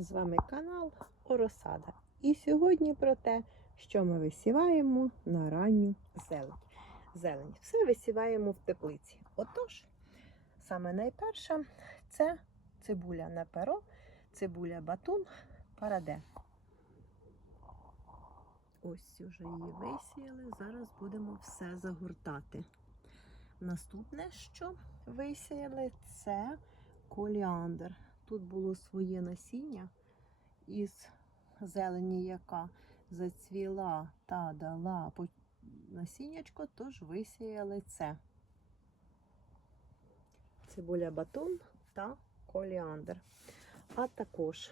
З вами канал Оросада. І сьогодні про те, що ми висіваємо на ранню зелень. зелень. Все висіваємо в теплиці. Отож, саме найперше це цибуля на перо, цибуля батун, параде. Ось уже її висіяли. Зараз будемо все загортати. Наступне, що висіяли, це коліандр. Тут було своє насіння із зелені, яка зацвіла та дала насіннячко, тож висіяли це. Цибуля батун та коліандр. А також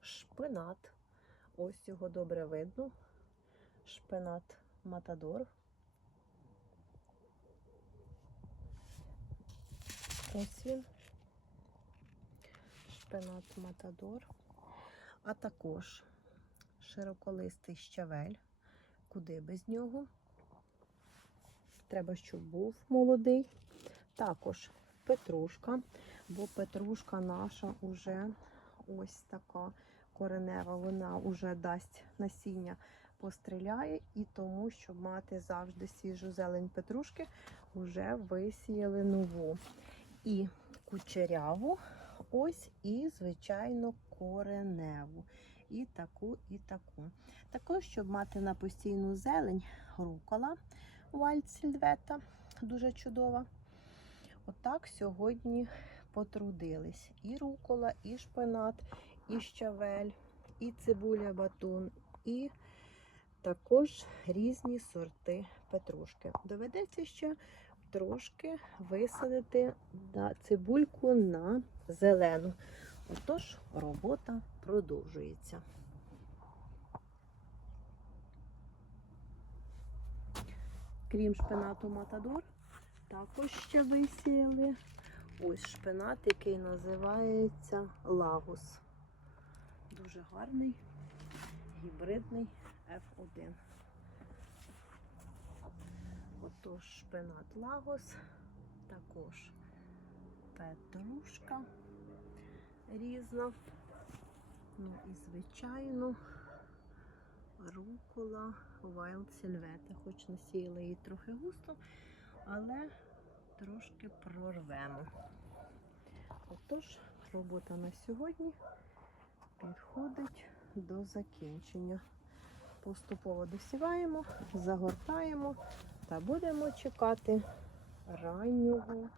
шпинат. Ось його добре видно. Шпинат Матадор. Ось він. Шпинат Матадор. А також широколистий щавель. Куди без нього? Треба, щоб був молодий. Також петрушка, бо петрушка наша уже ось така коренева, вона вже дасть насіння, постріляє, і тому, щоб мати завжди свіжу зелень петрушки, вже висіяли нову. І кучеряву, ось, і, звичайно, кореневу. І таку, і таку. Також, щоб мати на постійну зелень, рукола Вальдсільвета, дуже чудова. Отак сьогодні потрудились. І рукола, і шпинат, і щавель, і цибуля батун, і також різні сорти петрушки. Доведеться ще трошки висадити на цибульку на зелену. Отож, робота продовжується. Крім шпинату Матадор, також ще висіяли ось шпинат, який називається Лагус. Дуже гарний, гібридний F1. Отож, шпинат Лагос, також петрушка різна. Ну і, звичайно, рукола Wild Silvete. Хоч насіяла її трохи густо, але трошки прорвемо. Отож, робота на сьогодні підходить до закінчення. Поступово досіваємо, загортаємо та будемо чекати раннього,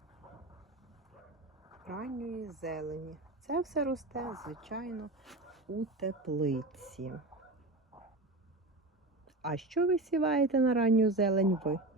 ранньої зелені. Це все росте, звичайно, у теплиці. А що ви сіваєте на ранню зелень ви?